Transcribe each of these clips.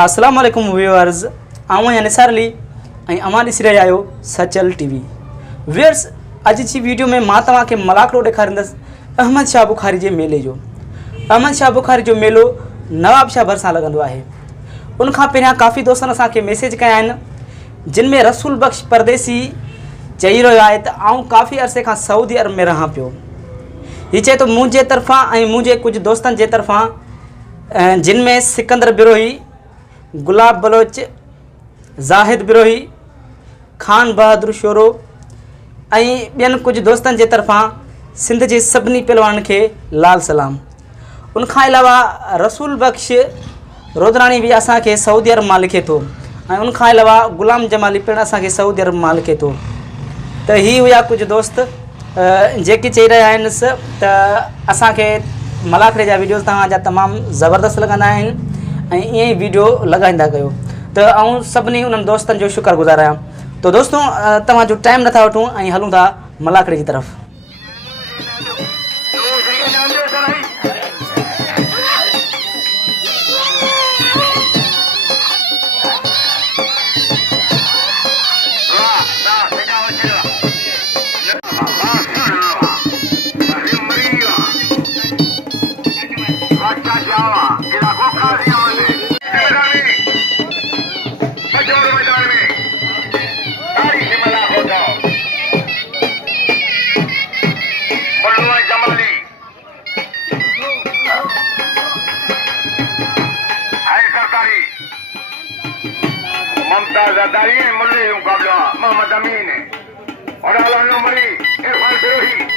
अस्सलाम वालेकुम व्यूअर्स आऊं निसार अली अमां ॾिसी रहिया आहियो सचल टीवी। व्यूअर्स अॼु जी वीडियो में मां तव्हांखे मलाकड़ो ॾेखारींदुसि अहमद शाह बुखारी जे मेले जो। अहमद शाह बुखारी जो मेलो नवाब शाह भरिसां लॻंदो आहे। उनखां पहिरियां काफ़ी दोस्तनि असांखे मैसेज कया आहिनि जिन में रसूल बख्श परदेसी चई रहियो आहे त आऊं काफ़ी अरसे खां सऊदी अरब में रहां पियो। हीअ चए थो मुंहिंजे तरफ़ां ऐं मुंहिंजे कुझु दोस्तनि जे तरफ़ां जिन में सिकंदर बिरोही, गुलाब बलोच, ज़ाहिद बिरोही, खान बहादुर शोरो ऐं ॿियनि कुझु दोस्तनि जे तरफ़ां सिंध जे सभिनी पहलवाननि खे लाल सलाम। उनखां अलावा रसूल बख्श रोदराणी बि असांखे सऊदी अरब मां लिखे थो ऐं उनखां अलावा गुलाम जमाली पिणु असांखे सऊदी अरब मां लिखे थो। त ही हुया कुझु दोस्त जेके चई रहिया आहिनि त असांखे मलाखड़े जा वीडियोज़ तव्हांजा तमामु ज़बरदस्त लॻंदा आहिनि ऐं ईअं ई वीडियो लॻाईंदा कयो। त आऊं सभिनी उन्हनि दोस्तनि जो शुक्रगुज़ार आहियां। तो दोस्तों तव्हांजो टाइम नथा वठूं ऐं हलूं था मलाखड़े जी तरफ़। मुल्ले मुकाबला मोहम्मद अमीन और आला नंबरी इरफान बिरोही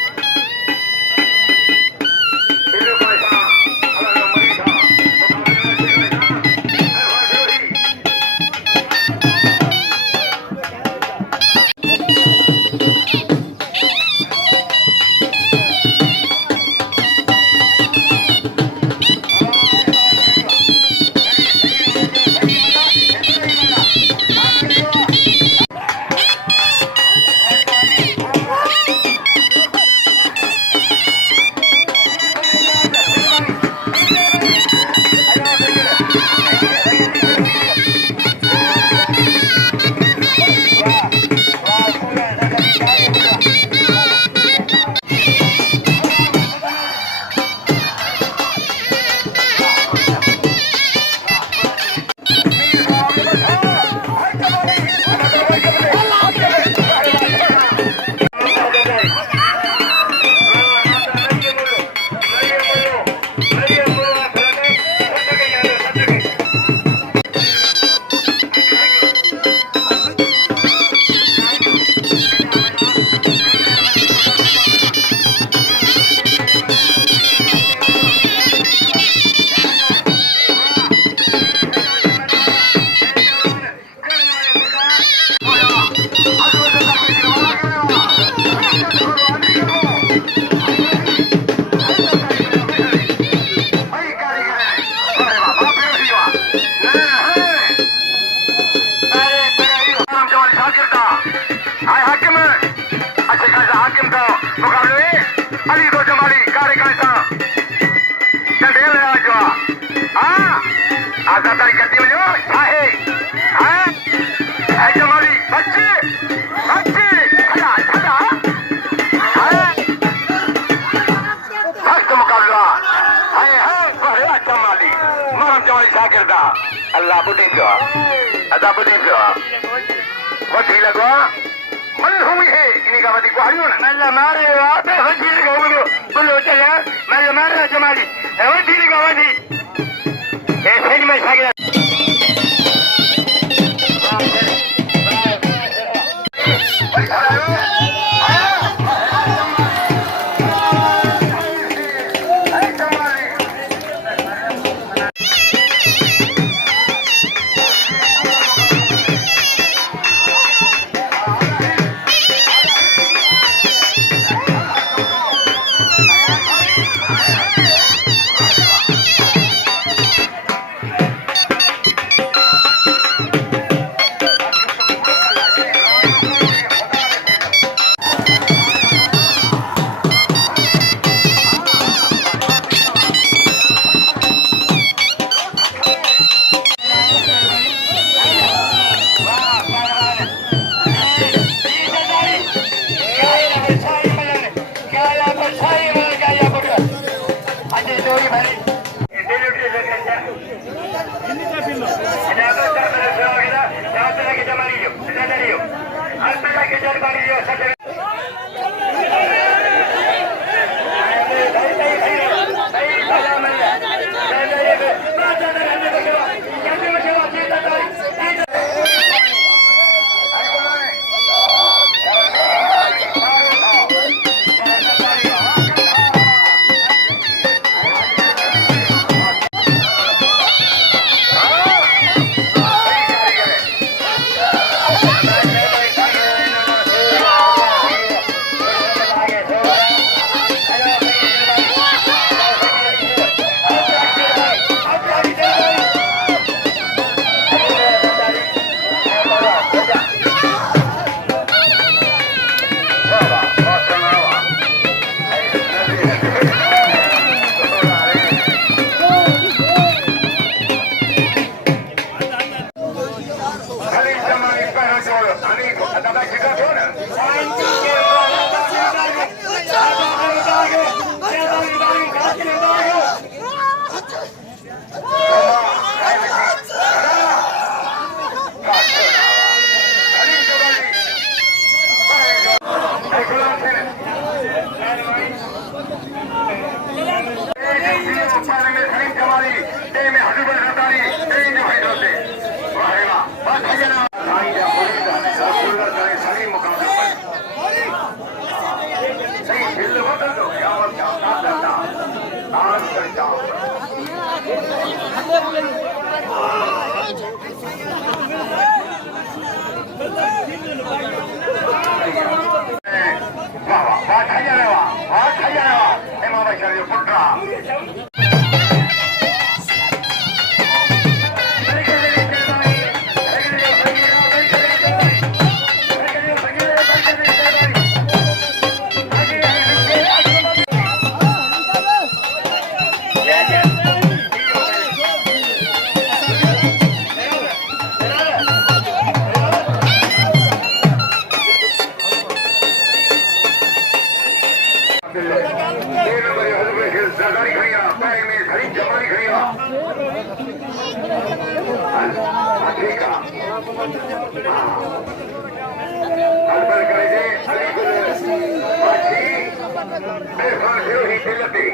अल्लाह बुद्धि पियो अदा बुद्धि पियो वठी लॻो मन हुई है इन का वधी को हरियो न अल्लाह मारे आपे वठी लॻो बोलो चले मैं मारे जमाली वठी लॻो वठी ए फेरी में सागे ठीक है अलबल करे जे अलीगुल बाची बेफा ही दिलती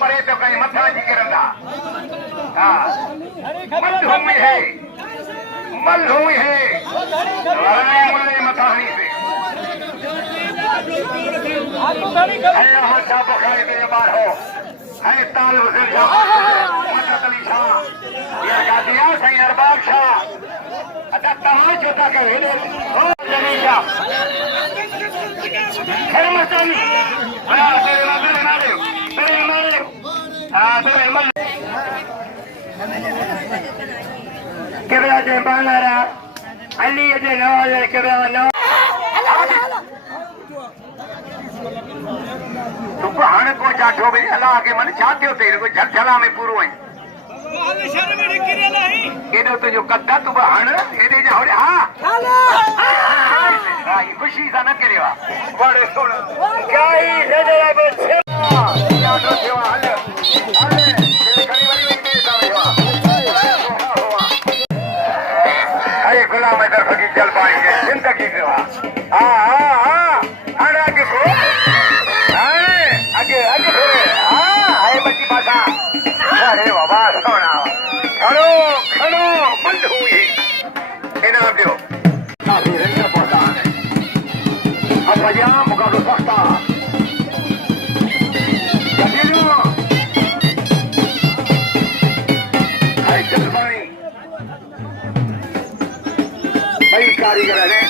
परे तो कहीं मथा जी करंदा मल हुई है लड़ाई मुल्ले मथानी से है यहाँ शाह बुखारी के बार हो है ताल हुसैन शाह मदद अली शाह ये गादिया सही अरबाब शाह अदा तमाम जोता के वेले हो जनी शाह खैर मचानी तेरे मारे Kebra je banara Ali je nawaz kebra nawaz Tu bahane ko jaatho bhi Allah ke man chaate ho tere ko jhala mein puru hai Allah shar mein nikre nahi kedo to jo kadda tu bahane ede ja hore ha ha ye khushi sa na karewa bade sona kya hi jadara bachhe ya to sewa hale गुलाम इधर फकी चल पाएंगे जिंदगी से आगे को आगे आगे आए बच्ची भाषा अरे बाबा सोना खड़ो खड़ो बंद हुई इनाम दो काफी रंग पहुंचा है अब भैया मुकाबला सकता कारीगर है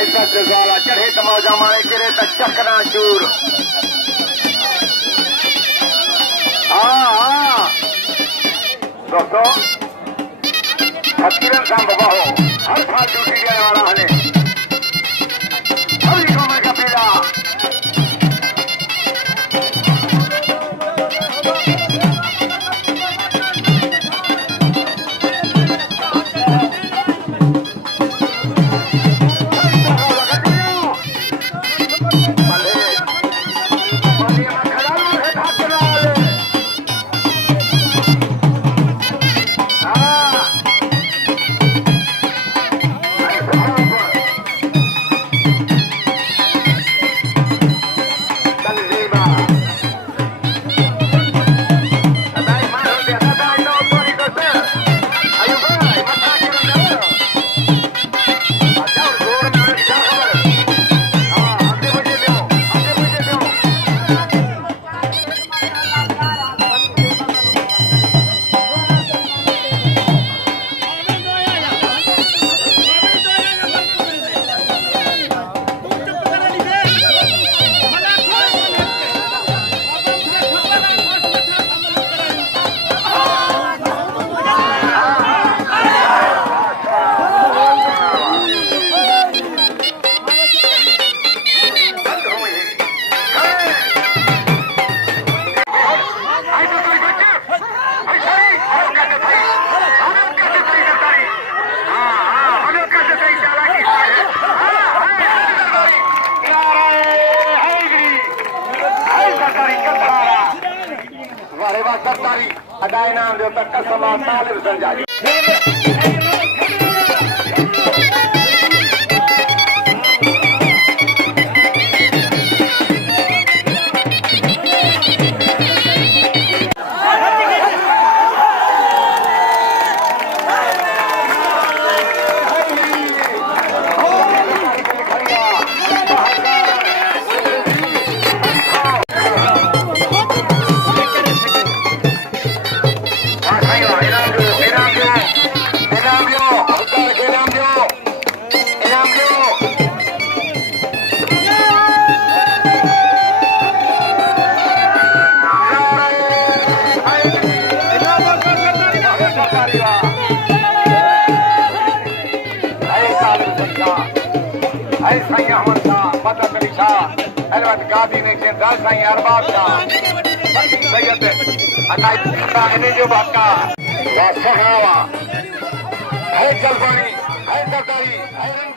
ऐसा जज्वाला चढ़े तमौजा मारे गिरे त चकना चूर दोस्तों फकीरन साहब बाबा हो हर साल ड्यूटी देने वाला हने सभी कौम का पीला अदा इनाम जो तक कसम तालिब संजाई गादी ने दाल साईं अरबाब शाह बख्शी सैयद अकाई जो बाका सहावा है चल पानी है सरदारी है